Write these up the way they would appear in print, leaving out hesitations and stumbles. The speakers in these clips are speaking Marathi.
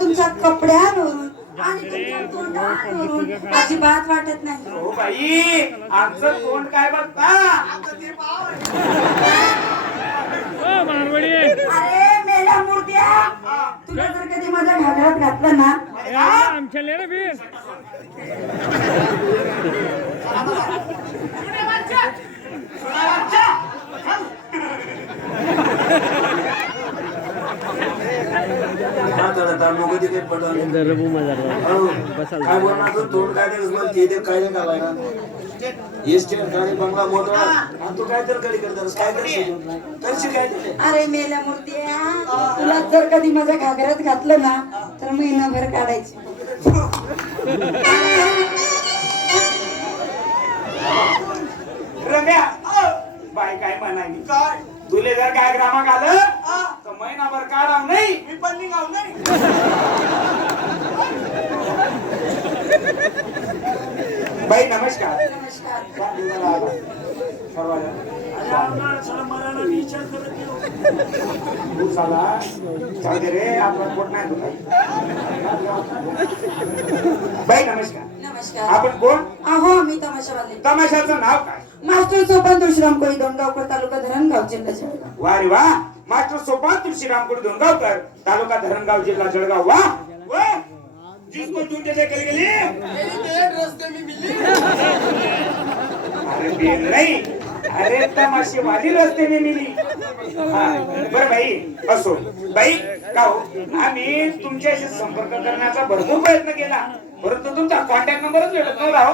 तुमच्या कपड्यांवरून आणि तुमच्या तोंडावरून अजिबात वाटत नाही. हो बाई, आमचं तोंड काय बघता? अरे मेल्या मूर्त्या, तुला जर कधी माझ्या घागरात घातलं ना आमच्या लेर बी काय बोलणार तोंड काय ते काय नाही घालायला बंगला मोठा तू काय तर कधी करतोस काय करशील काय अरे मेल्या मूर्त्या, तुला जर कधी माझ्या घागरात घातलं ना तर महिनाभर काढायची. रम्या, बाई काय म्हणाली काय तुले जर काय ग्रामा घालं तर महिनाभर काढाव नाही, मी पण निघाव नाही. बाई नमस्कार. नमस्कार. रे आपला पोट नाही दुखाई. बाई नमस्कार. नमस्कार. आपण कोण? अहो मी तमाशावाले. तमाशाचं नाव काय? मास्टर सोपान तुळशीराम कोळी दोंडगावकर तालुका धरणगाव जिल्हा जळगाव. वा रे वा, मास्टर सोपान तुळशीरामपूर धोंडगावकर तालुका धरणगाव जिल्हा जळगाव. वा वा, जिसको ढूंढे थे कल गली रस्ते में मिली. अरे बेल नाही, अरे तमाशे वाली रस्ते में मिली. बरं बाई, असो बाई का हो, आम्ही तुमच्याशी संपर्क करण्याचा भरपूर प्रयत्न केला, परंतु तुमचा कॉन्टॅक्ट नंबरच भेटत नव्हता. हो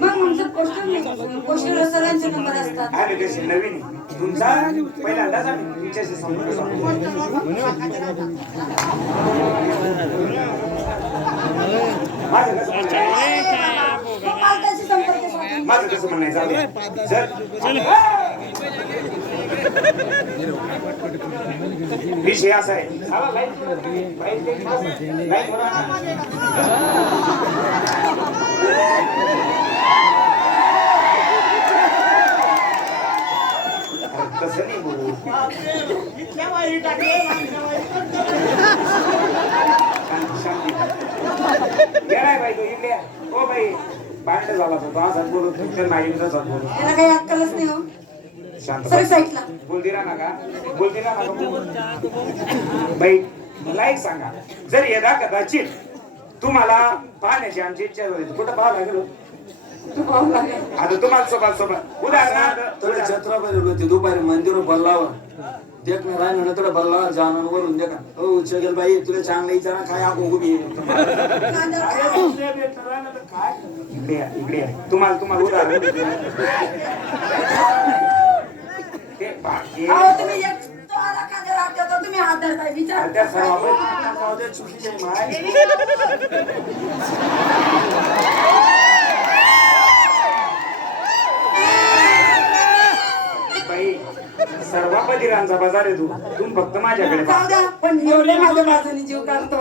मग आमचं पोस्टर नाही, पोस्टर सरांचे नंबर असतात. आम्ही कशी नवीन तुमचा पहिल्यांदाच आम्ही तुमच्याशी संपर्क साधतो. माझं कसं पालकाशी संपर्क साधा. माझं कसं म्हणायचं जर विषय असा आहे. तसं नाही बोलू. बाई तो इकडे हो बाई, भांडण झाला तो असाच बोलू, तुमच्या नाही तसाच बोलू. त्याला काही अक्कलच नाही हो. शांत सर साईडला. बोलती ना का बोलती ना बाई. मला एक सांगा, जर यदा कदाचित तुम्हाला पाहण्याची आमची इच्छा झाली तर कुठं पाहावं लागेल? आता तुम्हाला सोबत उदाहरणार्थ थोडे छत्राबाई होते दुपारी मंदिर बल्लावर देख ना राय ना थोडं बल्लावर जाणून वरून देखा. हो चगेल बाई तुला चांगलं विचारा काय आपण उभी काय इकडे तुम्हाला उदाहरण तुम्ही हात धरताय विचार. चुकीचे माय बाई, सर्व बधिरांचा बाजार आहे. तू फक्त माझ्याकडे जाऊ द्या, पण एवढे माझ्या बाजूने जीव काढतो.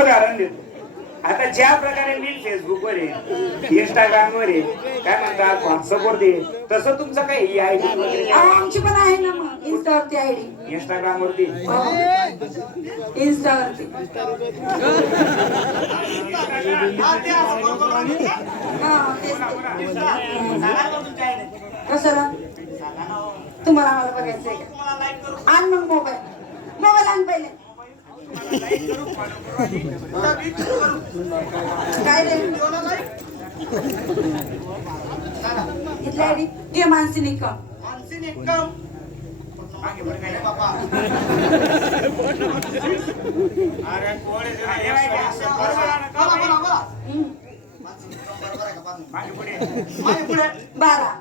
उदाहरण देतो. आता ज्या प्रकारे मी फेसबुकवर आहे, इंस्टाग्रामवर आहे, काय म्हणतात व्हॉट्सअपवर आहे, तसं तुमचं काही आयडी वगैरे आमची पण आहे ना मग इन्स्टावरती आयडी. इंस्टाग्रामवरती इन्स्टावरती कशाला तुम्हाला आम्हाला बघायचंय का? आण मग मोबाईल आण पहिले. काय रे इथल्या आयडी घे मानसी का बारा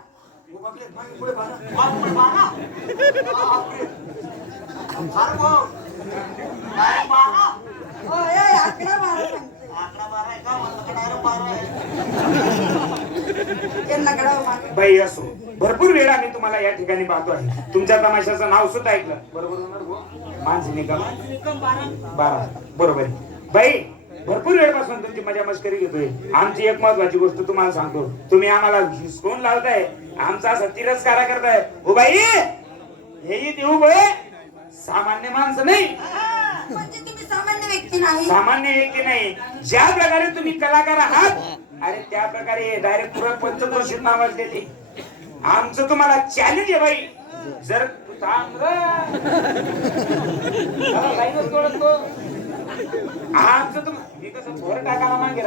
बाई असो, भरपूर वेळा मी तुम्हाला या ठिकाणी पाहतो आहे. तुमच्या तमाशाचं नाव सुद्धा ऐकलं. बरोबर मानसी निकम 12 बरोबर. बाई भरपूर वेळपासून तुमची मजा मस्करी घेतोय. आमची एक महत्वाची गोष्ट तुम्हाला सांगतो. तुम्ही आम्हाला हिसकून लावताय, आमचा असा तिरस्कार करताय. ओ बाई, हे देऊ बळे सामान्य माणसं नाही. म्हणजे तुम्ही सामान्य व्यक्ती नाही. सामान्य व्यक्ती नाही. ज्या प्रकारे तुम्ही कलाकार आहात, अरे त्या प्रकारे डायरेक्ट पुरं पंचक्रोशीत नावाजलेले. आमचं तुम्हाला चॅलेंज आहे बाई. जर आमचं मी कसं थोर टाकायला मागे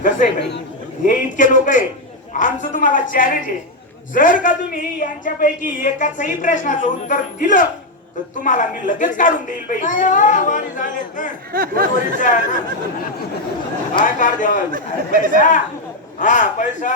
कसं आहे बाई, हे इतके लोक आहे. आमचं तुम्हाला चॅलेंज आहे. जर का तुम्ही यांच्यापैकी एकाचही प्रश्नाचं उत्तर दिलं तर तुम्हाला मी लगेच काढून देईल बाई. काय हो? काय कार द्यावा पैसा हा पैसा